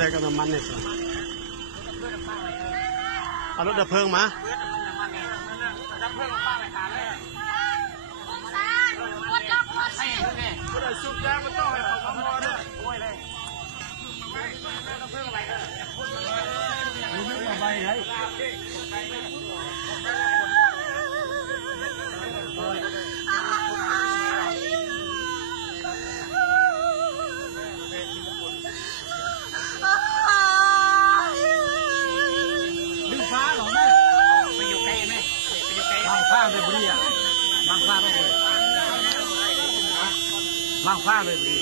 ได้กับน้ำมันเนี่ยสิเอารถดับเพลิงมาสุดยางมันต้องให้เขาพอเนี่ยโอ้ยเลยใบไงดึงฟ้าหรอแม่ไปอยู่ไกลไหมไปอยู่ไกลบางฟ้าเลยบุรีอ่ะบางฟ้าไม่เลยบางฟ้าเลยบุรี